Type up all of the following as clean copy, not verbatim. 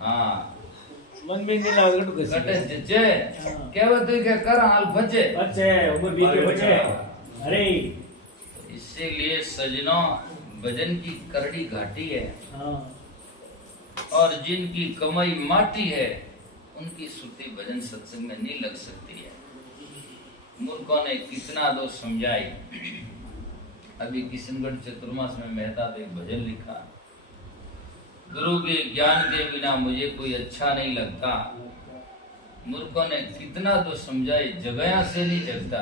हाँ मन में नहीं लागे तो कैसे कटे जचे कहवत है कि कर हाल बचे बच्चे उम्र बीत के बच्चे अरे इसीलिए सजनों भजन की करड़ी घाटी है हाँ और जिनकी कमाई माटी है उनकी श्रुति भजन सत्संग में नहीं लग सकती है। मूर्खों ने कितना दोष समझाई। अभी किशनगढ़ चतुर्मास में मेहता ने एक भजन लिखा, गुरु के ज्ञान के बिना मुझे कोई अच्छा नहीं लगता। मूर्खों ने कितना दोष समझाई, जगया से नहीं जगता।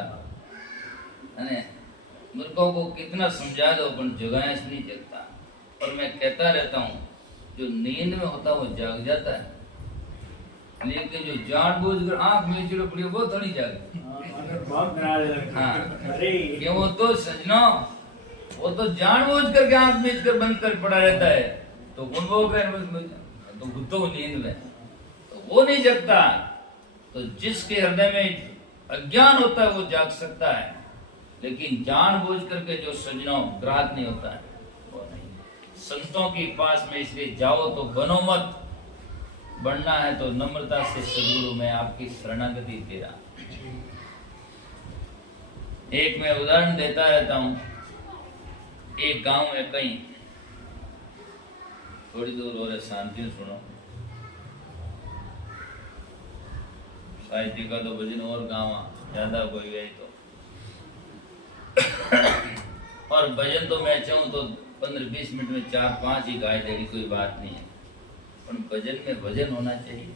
मूर्खों को कितना समझा दो पर जगया से नहीं जगता। और मैं कहता रहता हूँ जो नींद में होता है वो जाग जाता है, लेकिन जो जानबूझकर आंख में चिड़ो पड़ी वो थोड़ी जागे। हाँ क्यों? वो तो सजना वो तो जानबूझ करके आंख मीच कर बंद कर पड़ा रहता है, तो गुणभोग तो गुत्तो नींद में तो वो नहीं जगता। तो जिसके हृदय में अज्ञान होता है वो जाग सकता है, लेकिन जानबूझ करके जो सजनों ग्राहक नहीं होता है वो नहीं। संतों के पास में इसलिए जाओ तो बनो मत, बढ़ना है तो नम्रता से सदगुरु में आपकी शरणागति तेरा। एक मैं उदाहरण देता रहता हूँ। एक गांव में कहीं थोड़ी दूर और शांति सुनो, साहित्य का तो भजन और गाँव ज्यादा कोई गए तो और भजन तो मैं चाहूँ तो 15-20 मिनट में 4-5 ही गाय देगी, कोई बात नहीं है। पर भजन में भजन होना चाहिए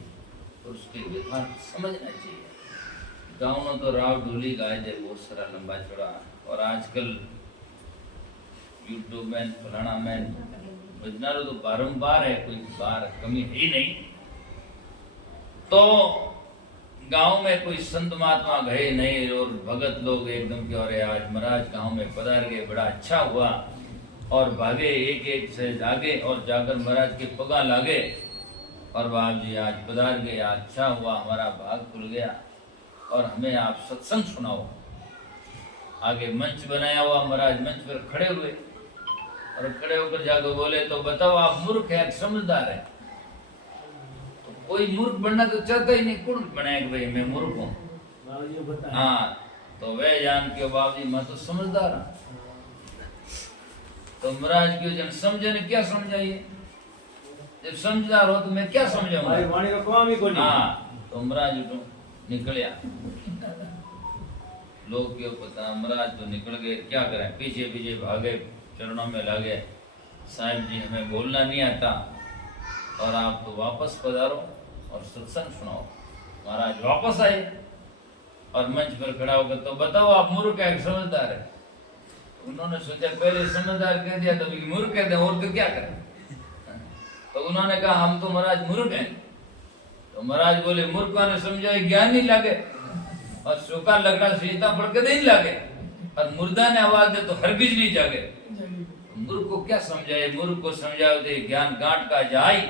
और उसके व्यवहार समझना चाहिए। गाँव में तो राव ढोली गाय दे बहुत सारा लंबा चौड़ा, और आजकल यूट्यूब में फलाना में भजनारो तो बारंबार है, कोई बार कमी है ही नहीं। तो गांव में कोई संत महात्मा गए नहीं और भगत लोग एकदम के और आज महाराज गांव में पधार गए, बड़ा अच्छा हुआ, और भागे एक एक से जागे और जाकर महाराज के पगा लागे और बाप जी आज पधार गए, अच्छा हुआ, हमारा भाग खुल गया और हमें आप सत्संग सुनाओ। आगे मंच बनाया हुआ, महाराज मंच पर खड़े हुए और खड़े होकर जाकर बोले, तो बताओ आप मूर्ख है समझदार है? तो कोई मूर्ख बनना तो चाहता ही नहीं, कौन बनाएगा भाई मैं मूर्ख हूँ? हाँ तो वे जान के बाप जी मैं तो समझदार हूँ। तो महाराज क्यों जन समझे ने क्या समझाइए, जब समझदार हो तो मैं क्या समझाऊंगा? हाँ तो महाराज उठो निकलिया, लोग क्यों पता, महाराज तो निकल गए, क्या करें, पीछे पीछे भागे, चरणों में लगे, साहिब जी हमें बोलना नहीं आता और आप तो वापस पधारो और सत्संग सुनाओ। महाराज वापस आए और मंच पर खड़ा होकर, तो बताओ आप मूर्ख है समझदार है? उन्होंने सोचा पहले समझदार कह दिया तो मूर्ख कहते हैं, और तो क्या करें? तो उन्होंने कहा हम तो महाराज मूर्ख हैं। तो महाराज बोले मूर्खों ने समझा ज्ञान नहीं लगे, और सूखा लकड़ा सीता पड़ के नहीं लगे, और मुर्दा ने आवाज दे तो हरगिज नहीं जागे। मूर्ख को क्या समझाए? मूर्ख को समझाओ दे ज्ञान गांठ का जाई,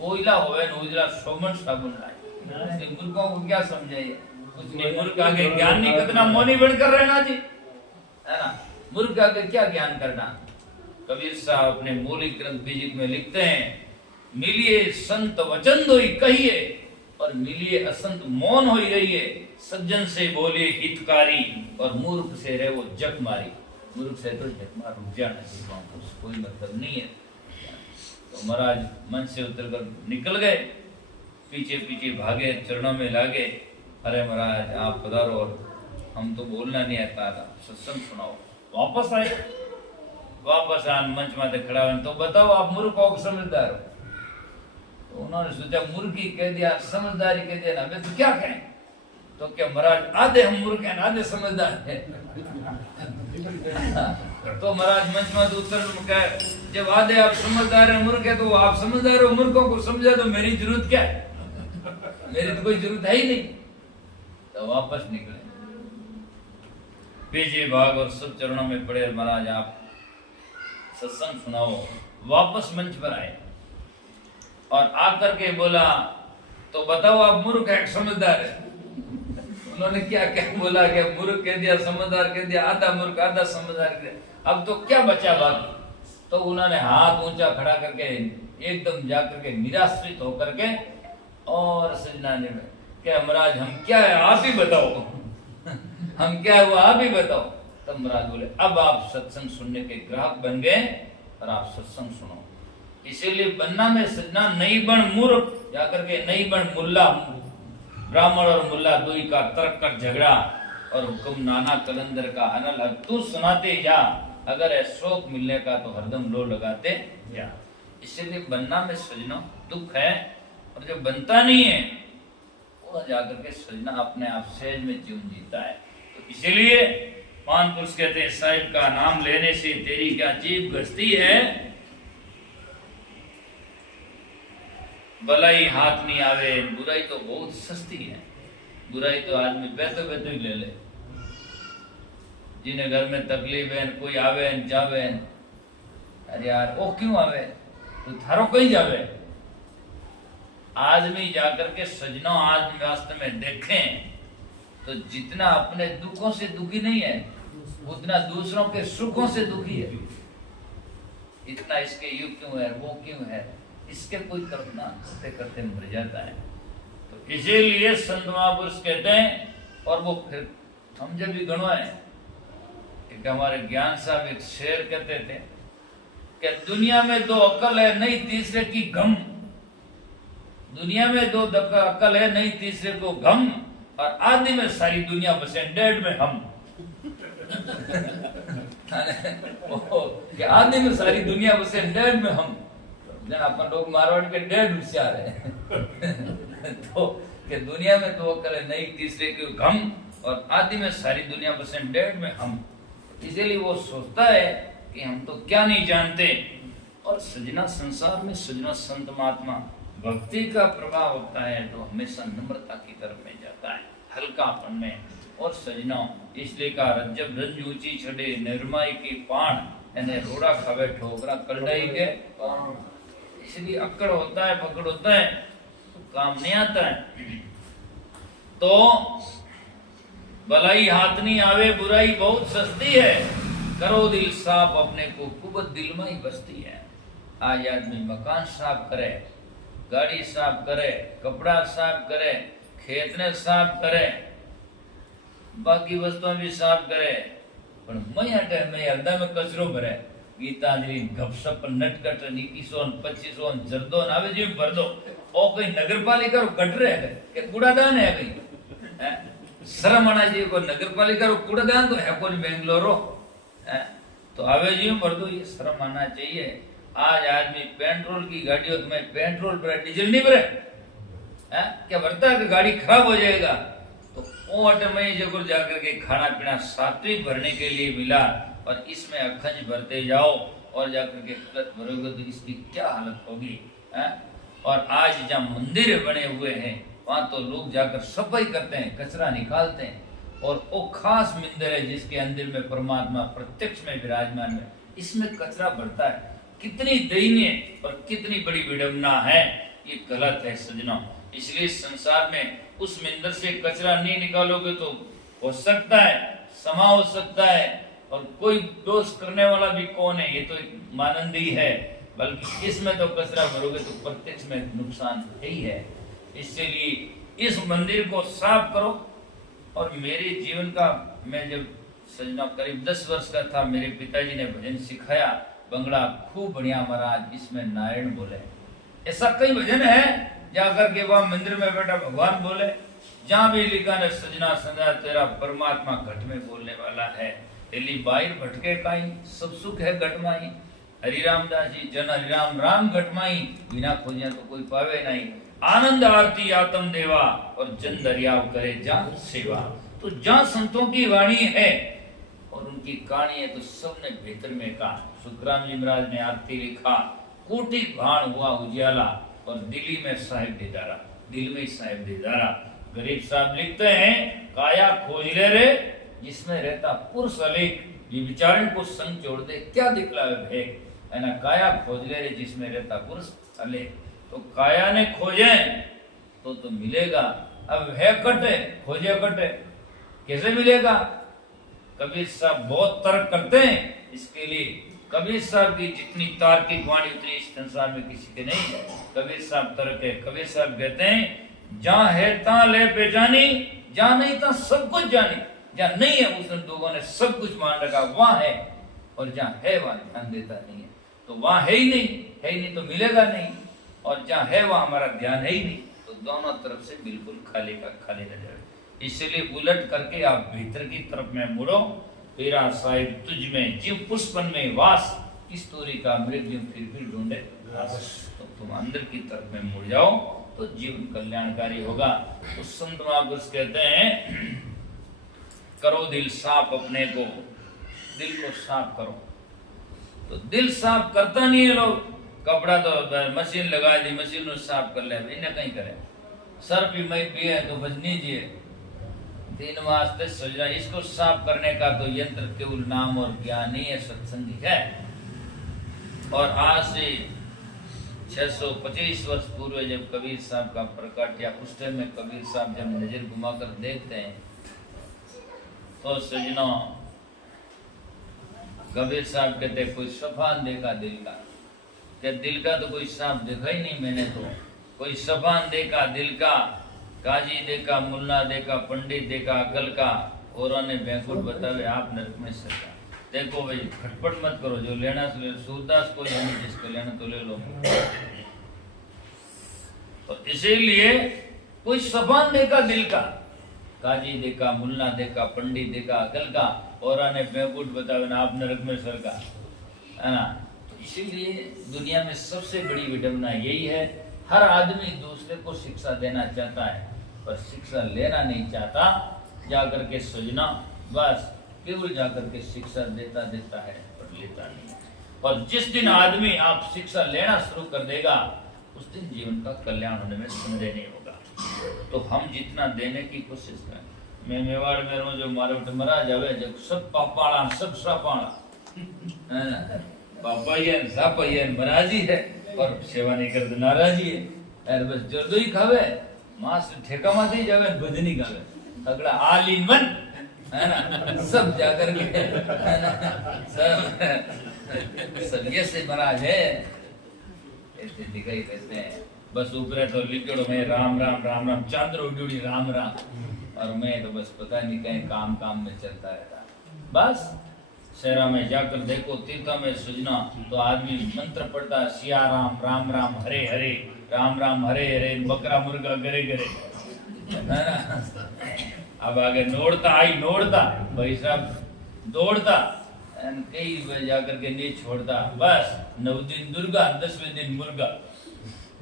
ओइला होवे न उजला सोमन साबुन लाई। मूर्खों को क्या समझाइए? कुछ नहीं, मूर्ख आगे ज्ञान नहीं करना, मौनी बनकर रहना जी, है ना? मूर्ख आगे क्या ज्ञान करना? कबीर साहब अपने मौलिक ग्रंथ बीजित में लिखते हैं, मिलिए संत वचन दोई कहिए और मिलिए असंत मौन हो रहिए, सज्जन से बोले हितकारी और मूर्ख से रहे वो जग मारी। मूर्ख से तो जग मार रुक जाना चाहिए, कोई मतलब नहीं है। तो महाराज मन से उतरकर निकल गए, पीछे पीछे भागे, चरणों में लागे, अरे महाराज आप पधारो और हम तो बोलना नहीं आता था, सत्संग सुनाओ। वापस आए, वापस आन मंच माते खड़ा हुए, तो बताओ आप मूर्ख हो समझदार हो? तो उन्होंने सोचा मूर्खी कह दिया, समझदारी कह दिया ना, मैं तो क्या कहें? तो क्या महाराज आधे हम मूर्ख हैं आधे समझदार हैं? तो महाराज मंच में उत्तर कहे, जब आधे आप समझदार हैं मूर्ख है तो आप समझदार हो, मूर्खों को समझा दो, मेरी जरूरत क्या है? मेरी तो कोई जरूरत है ही नहीं। तो वापस निकले, पीछे भाग और सब चरणों में पड़े, महाराज आप सत्संग सुनाओ। वापस मंच पर आए और आकर के बोला, तो बताओ आप मूर्ख है समझदार है? उन्होंने क्या क्या बोला, क्या मूर्ख कह दिया, समझदार कह दिया, आधा मूर्ख आधा समझदार कह दिया, अब तो क्या बचा बात? तो उन्होंने हाथ ऊंचा खड़ा करके एकदम जाकर के निराश्रित होकर के और सजना ने कि महाराज हम क्या है आप ही बताओ हम क्या है वो आप ही बताओ। तब महाराज बोले अब आप सत्संग सुनने के ग्राहक बन गए और आप सत्संग सुनो। इसीलिए बनना में सजना नहीं बन मूर्ख जाकर के नहीं बन मुल्ला। ब्राह्मण और मुल्ला दुई का तर्क कर झगड़ा और हुक्म नाना कलंदर का अनल हक तू सुनाते जा। अगर है शौक मिलने का तो हरदम लो लगाते जा। इसलिए बनना में सजना दुख है और जो बनता नहीं है वो जाकर के सजना अपने आप सहज में जीवन जीता है। तो इसीलिए महापुरुष कहते हैं साहिब का नाम लेने से तेरी क्या जीभ घसती है, भलाई हाथ नहीं आवे। बुराई तो बहुत सस्ती है, बुराई तो आदमी बैठो बैठो ही ले ले। जिन्हें घर में तकलीफ है कोई आवे जावे, अरे यार वो क्यों आवे तो थारो कहीं जावे। आदमी जाकर के सजनों आदमी वास्तव में देखें तो जितना अपने दुखों से दुखी नहीं है उतना दूसरों के सुखों से दुखी है। इतना इसके युग क्यों है वो क्यों है इसके कोई कल्पना करते करते मर जाता है। तो इसीलिए संत महापुरुष कहते हैं और वो फिर हम जब भी गणवाए कि हमारे ज्ञान साहब एक शेर कहते थे कि दुनिया में दो अकल है नहीं तीसरे की गम। दुनिया में दो अकल है नहीं तीसरे को गम और आदि में सारी दुनिया बसे डेढ़ में हम कि आदि में सारी दुनिया बसे डेढ़ में हम। अपन लोग मारवाड़ के डेढ़ होशियार है तो कि दुनिया में दो अकल है नहीं तीसरे के गम और आदि में सारी दुनिया बसे डेढ़ में हम। इसीलिए वो सोचता है कि हम तो क्या नहीं जानते। और सजना संसार में सजना संत महात्मा भक्ति का प्रभाव होता है तो हमेशा नम्रता की तरफ में जाता है, हल्कापन में। और सजना इसलिए का जब रंज ऊंची छड़े निर्माई की पान यानी रोड़ा खावे ठोकरा कलडाई के पान। इसलिए अकड़ होता है पकड़ होता है तो काम नहीं आता है। तो भलाई हाथ नहीं आवे बुराई बहुत सस्ती है, करो दिल साफ अपने को कुबत दिल में ही बसती है। आज आदमी मकान साफ करे, गाड़ी साफ करे, कपड़ा साफ करे, खेत ने साफ करे, बाकी वस्तुएं भी साफ करे, पर मैं हरदा में कचरो भरे गीतांजलि गपसप नटकट 2125 जरदो आवे जी भर दो। ओ कोई नगर पालिका कट रहे है कि कूड़ादान है कहीं शर्म आना चाहिए। को नगर पालिका कूड़ादान तो है कोई बेंगलोरो तो आवे जी भर दो, ये शर्म आना चाहिए। आज आदमी पेट्रोल की गाड़ियों में पेट्रोल भरे डीजल नहीं भरे क्या भरता है कि गाड़ी खराब हो जाएगा। तो वो अटे में जगह जाकर के खाना पीना सात्विक भरने के लिए मिला और इसमें अखंड भरते जाओ और जाकर के गलत भरोगे तो इसकी क्या हालत होगी। और आज जहाँ मंदिर बने हुए हैं वहां तो लोग जाकर सफाई करते हैं, कचरा निकालते हैं और वो खास मंदिर है जिसके अंदर में परमात्मा प्रत्यक्ष में विराजमान है, इसमें कचरा भरता है। कितनी दयनीय और कितनी बड़ी विडंबना है, ये गलत है सजनों। इसलिए संसार में उस मंदिर से कचरा नहीं निकालोगे तो हो सकता है समा हो सकता है और कोई दोष करने वाला भी कौन है, ये तो मानंद ही है, बल्कि इसमें तो कचरा भरोगे तो प्रत्यक्ष में नुकसान ही है। इसलिए इस मंदिर को साफ करो। और मेरे जीवन का मैं जब सजना करीब 10 वर्ष का था, मेरे पिताजी ने भजन सिखाया बंगला खूब बढ़िया महाराज, इसमें नारायण बोले। ऐसा कई भजन है जाकर के वहां मंदिर में बैठा भगवान बोले, जहां भी लिखा है सजना सदा तेरा परमात्मा घट में बोलने वाला है। दिल्ली बाहर भटके काई सब सुख है घटमाई, हरि रामदास जी जन हरि राम राम घटमाई, बिना खोजिया तो कोई पावे नहीं। आनंद आरती आत्म देवा और जन दरियाव करे जहाँ सेवा। तो जहाँ संतों की वाणी है और उनकी कहानी है तो सबने भीतर में कहा। सुखराम जी महाराज ने आरती लिखा, कोटि भाण हुआ उजियाला और दिल्ली में साहिब दीदारा, दिल में साहिब दीदारा। गरीब साहब लिखते हैं, काया खोज ले रे जिसमें रहता पुरुष अलेख, ये विचारण को संग जोड़ दे क्या दिखलावे भेद, है ना। काया खोज ले रे जिसमें रहता पुरुष अलेख। तो काया ने खोजे तो मिलेगा। अब है कटे खोजे कटे कैसे मिलेगा। कबीर साहब बहुत तर्क करते हैं इसके लिए कबीर साहब की जितनी तार्किक वाणी उतनी इस संसार में किसी के नहीं है। कबीर साहब तर्क है। कबीर साहब कहते हैं जहां है ता ले पहचानी, जहां नहीं था सब कुछ जानी। जहां नहीं है उस लोगों ने सब कुछ मान रखा वहां है, और जहां है वहां ध्यान देता नहीं है। तो वहां है ही नहीं तो मिलेगा नहीं, और जहां है वहां हमारा ध्यान है ही नहीं, तो दोनों तरफ से बिल्कुल खाली का खाली नजर। इसलिए उलट करके आप भीतर की तरफ में मुड़ो। तेरा साहिब तुझ में जीव पुष्पन में वास, इस तोरी का मृग फिर ढूंढे घास। तो तुम अंदर की तरफ में मुड़ जाओ तो जीवन कल्याणकारी होगा। तो संत महापुरुष कहते हैं करो दिल साफ अपने को, दिल को साफ करो। तो दिल साफ करता नहीं है लोग। कपड़ा तो मशीन लगा दी, मशीन में साफ कर ले, इन्हें कहीं करे। सर भी मैं पिए तो बजनी जी 3 मास तक सजा। इसको साफ करने का तो यंत्र केवल नाम और ज्ञान ही है, सत्संग है। और आज से 625 वर्ष पूर्व जब कबीर साहब का प्रकट, या उस टाइम में कबीर साहब जब नजर घुमाकर देखते हैं तो सजनों, कबीर साहब कहते कोई सफान देखा दिल का, क्या दिल का तो कोई साफ देखा ही नहीं मैंने। तो कोई सफान देखा दिल का, काजी देखा, मुल्ला देखा, पंडित देखा, अकल का, और ने बैंकुट बतावे आप नरक में सजा। देखो भाई खटपट मत करो, जो लेना सूरदास को लेना, जिसको लेना तो ले लो। तो इसीलिए कोई सफान देखा दिल का, काजी देखा, मुल्ला देखा, पंडित देखा, अकल का, और ने बैंकुट बतावे ना आप नरक में सरका, है ना। तो इसीलिए दुनिया में सबसे बड़ी विडंबना यही है, हर आदमी दूसरे को शिक्षा देना चाहता है पर शिक्षा लेना नहीं चाहता। जाकर के सजना बस केवल जाकर के शिक्षा देता है पर लेता नहीं। और जिस दिन आदमी आप शिक्षा लेना शुरू कर देगा उस दिन जीवन का कल्याण होने में संदेह नहीं होगा। तो हम जितना देने की कोशिश करें। मैं मेवाड़ में रहूं, जो मारोट महाराज आवे जब सब पापाड़ा सब सापाड़ा है ना, पापा ये सापा ये महाराज ही है और सेवा नहीं करते नाराजी है यार। बस जर्दो ही खावे, मांस ठेका माते ही जावे, भजनी खावे, अगला ऑल इन वन है ना, सब जाकर के है ना, सब ये से महाराज है ऐसे दिखाई देते हैं। बस ऊपर तो लिखो मैं राम राम राम राम, चंद्र उड़ी राम राम, और मैं तो बस पता नहीं कहीं काम में चलता रहता। बस शहरा में जाकर देखो, तीर्था में सजना तो आदमी मंत्र पढ़ता सिया राम राम राम हरे हरे, राम राम हरे हरे, बकरा मुर्गा गरे गरे, है ना। अब आगे नोड़ता आई नोड़ता भाई साहब दौड़ता, कई जाकर के नहीं छोड़ता। बस 9 दिन दुर्गा, 10वें दिन मुर्गा,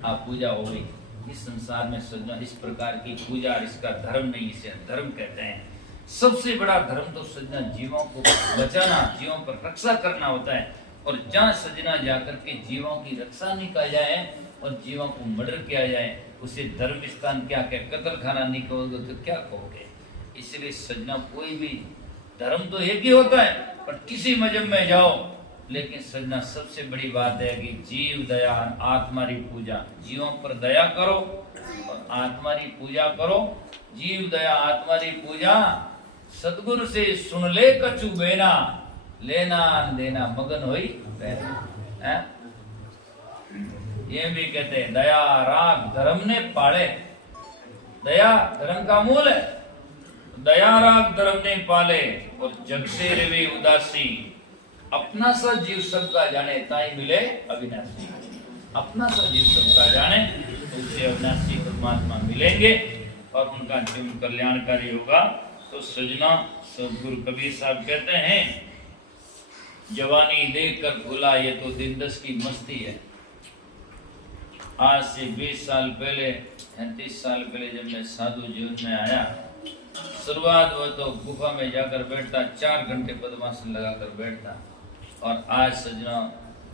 आप पूजा हो गई। इस संसार में सजना इस प्रकार की पूजा, इसका धर्म नहीं, इसे धर्म कहते हैं। सबसे बड़ा धर्म तो सजना जीवों को बचाना, जीवों पर रक्षा करना होता है। और जहाँ सजना जाकर के जीवों की रक्षा नहीं किया जाए और जीवों को मर्डर किया जाए, उसे धर्म स्थान क्या कहे, कत्ल खाना नहीं कहोगे तो क्या कहोगे। इसलिए सजना कोई भी धर्म तो एक ही होता है, पर किसी मजहब में जाओ, लेकिन सजना सबसे बड़ी बात है कि जीव दया आत्मारी पूजा, जीवों पर दया करो और आत्मारी पूजा करो। जीव दया आत्मारी पूजा, सदगुरु से सुन ले कछु बेना, लेना देना मगन होई रहना। ये भी कहते हैं दया राग धर्म ने पाले, दया धर्म का मूल है। दया राग धर्म ने पाले और जग से रवे उदासी, अपना सा जीव सबका जाने ताई मिले अविनाशी। अपना सा जीव सबका जाने उससे अविनाशी परमात्मा मिलेंगे और उनका जीवन कल्याणकारी होगा। तो सजना सदगुरु कबीर साहब कहते हैं जवानी देख कर भूला ये तो दिन 10 की मस्ती है। आज से 20 साल पहले 35 साल पहले जब मैं साधु जीवन में आया, शुरुआत हुआ तो गुफा में जाकर बैठता, 4 घंटे पद्मासन लगाकर बैठता, और आज सजना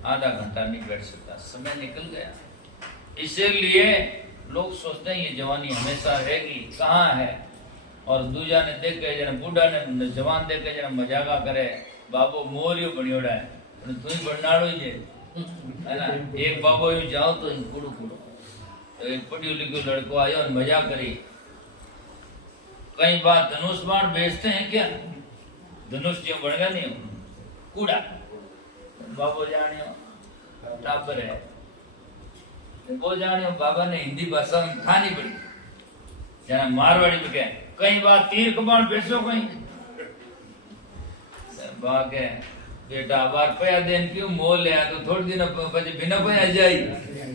आधा घंटा नहीं बैठ सकता, समय निकल गया। इसीलिए लोग सोचते हैं ये जवानी हमेशा रहेगी, कहाँ है। और दूजा ने देख के जना बूढ़ा ने जवान देख के जना मजाका करे, बाबो मोरियो बनियोड़ा है तू ही बननाड़ो ही है ना। एक बाबो यूं जाओ तो कूड़ो कूड़ो, तो एक पढ़ियो लिखो लड़को आयो और मजा करी। कई बार धनुष बाण बेचते हैं क्या, धनुष जो बढ़ेगा नहीं कूड़ा बाबो जानियो टाबर है वो जानियो बाबा ने हिंदी भाषा में ठानी पड़ी जना मारवाड़ी में कहे कई बात तीर कबाण बेचो कहीं बाके बेटा बार पया देन क्यों मोल ले तो थोड़ी दिन પછી बिना पया जाई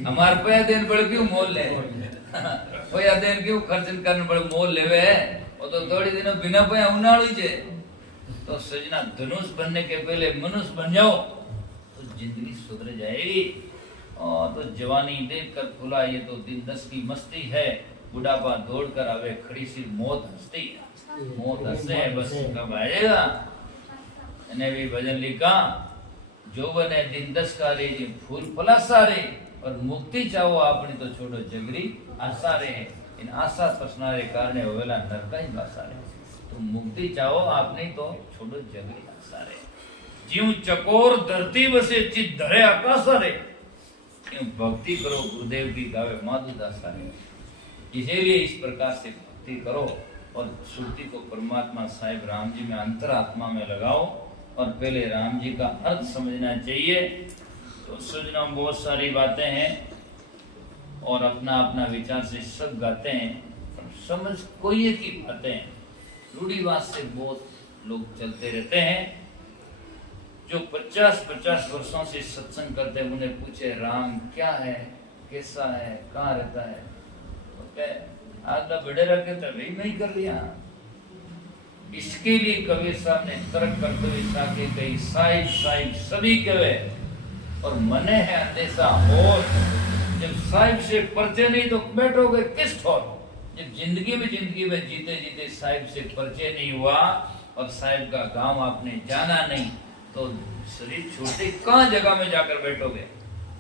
हमार पया देन बड़ क्यों मोल ले पया देन क्यों खर्चन करने बड़ मोल लेवे वो तो थोड़ी दिन बिना पया उनाळी छे तो सजना धनुष बनने के पहले मनुष्य बन जाओ तो जिंदगी सुधर जाएगी और तो जवानी देखकर फुला ये तो दिन दस की मस्ती है बुढ़ापा दौड़कर आवे खड़ी सी मौत हंसती मौत हंसे बस कब आएगा ने भी भजन लिखा जोवन है दिन दस का रे जी फूल फला सारे और मुक्ति चाहो आपने तो छोड़ो जगरी आशा रे इन आशा तृष्णारे कारणे होवेला नरकाई बासा रे तो मुक्ति चाहो आपने तो छोड़ो जगरी आशा रे जीव चकोर धरती बसे चित धरे आकाश रे भक्ति करो गुरुदेव की गावे माधु दासा रे इसीलिए इस प्रकार से भक्ति करो और श्रुति को परमात्मा साहिब राम जी में अंतरात्मा में लगाओ और पहले राम जी का अर्थ समझना चाहिए तो सुनना बहुत सारी बातें हैं और अपना अपना विचार से सब गाते हैं पर समझ कोई एक ही बातें हैं रूढ़िवाद से बहुत लोग चलते रहते हैं जो 50-50 वर्षों से सत्संग करते हैं उन्हें पूछे राम क्या है कैसा है कहाँ रहता है आगला बड़े रखे तो वही नहीं कर लिया इसके लिए कबीर साहब ने तर्क करते हुए साके कही साहिब साहिब सभी कहे और मने है अंदेशा और जब साहिब से परिचय नहीं तो बैठोगे किस ठोर जब जिंदगी में जीते जीते साहिब से परिचय नहीं हुआ और साहिब का गांव आपने जाना नहीं तो शरीर छोटे कहाँ जगह में जाकर बैठोगे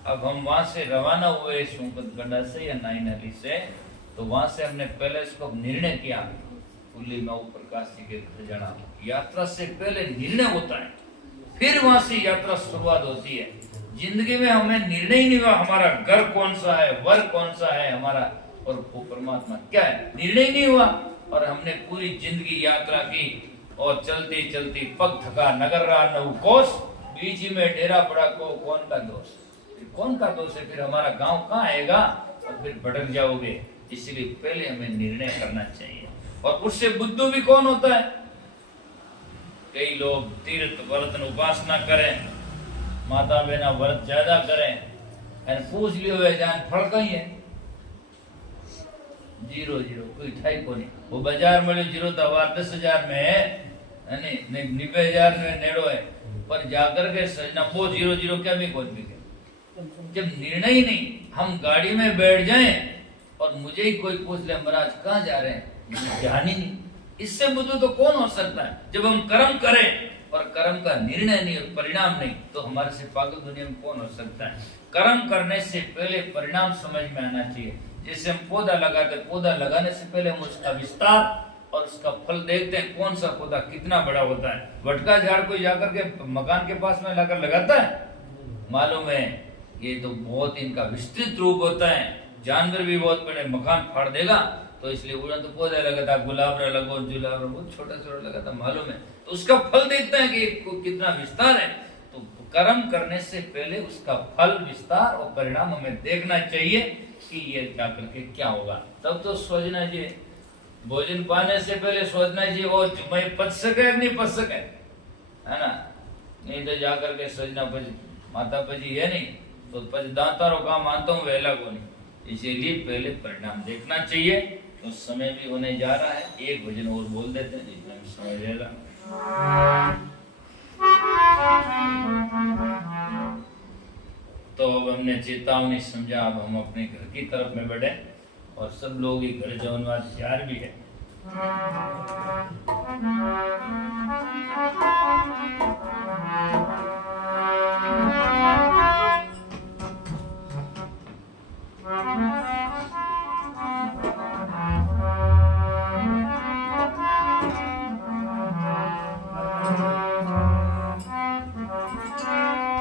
अब हम वहां से रवाना हुए शूकतगढ़ से या नाई नदी से तो वहां से हमने पहले इसको निर्णय किया फुल्ली में प्रकाश जी के घर जाना यात्रा से पहले निर्णय होता है फिर वहां से यात्रा शुरुआत होती है जिंदगी में हमें निर्णय ही नहीं हुआ हमारा घर कौन सा है वर कौन सा है हमारा और वो परमात्मा क्या है निर्णय ही नहीं हुआ और हमने पूरी जिंदगी यात्रा की और चलती चलती पग थका नगर रहा नव कोस बीच में डेरा पड़ा को कौन का दोष है फिर हमारा गांव कहाँ आएगा और फिर भटक जाओगे इसलिए पहले हमें निर्णय करना चाहिए और उससे बुद्धू भी कौन होता है कई लोग तीर्थ व्रत उपासना करें माता बहना व्रत ज्यादा करें पूछ लियो वे जान फल कहीं है 0 कोई ठाई को नहीं वो बाजार में 0 तो 10,000 में है 90,000 में नेड़ो है पर जाकर के सजना वो 0 क्या भी कौन भी जब निर्णय ही नहीं हम गाड़ी में बैठ जाएं और मुझे ही कोई पूछ ले महाराज कहाँ जा रहे हैं ध्यान ही नहीं इससे बुद्धू तो कौन हो सकता है जब हम कर्म करें और कर्म का निर्णय नहीं और परिणाम नहीं तो हमारे से पागल दुनिया में कौन हो सकता है कर्म करने से पहले परिणाम समझ में आना चाहिए जैसे हम पौधा लगाते पौधा लगाने से पहले हम उसका विस्तार और उसका फल देखते हैं कौन सा पौधा कितना बड़ा होता है वटका झाड़ कोई जाकर के मकान के पास में लाकर लगाता है मालूम है ये तो बहुत इनका विस्तृत रूप होता है जानवर भी बहुत बड़े मकान फाड़ देगा तो इसलिए उड़ा तो पौधा लगाता गुलाब लगो जुलाब बहुत छोटा छोटा लगाता मालूम है तो उसका फल देखते हैं कि कितना विस्तार है तो कर्म करने से पहले उसका फल विस्तार और परिणाम हमें देखना चाहिए कि ये क्या करके क्या होगा तब तो सोचना चाहिए भोजन पाने से पहले सोचना चाहिए वो मैं पच सके नहीं पच सके है ना नहीं तो जाकर के सोचना माता पची है नहीं तो दांतारो काम मानता हूँ वेला को नहीं इसीलिए पहले परिणाम देखना चाहिए तो समय भी होने जा रहा है एक भजन और बोल देते हैं जितना भी समय रहेगा तो अब हमने चेतावनी समझा अब हम अपने घर की तरफ में बढ़े और सब लोग ही घर जौनवाद तैयार भी है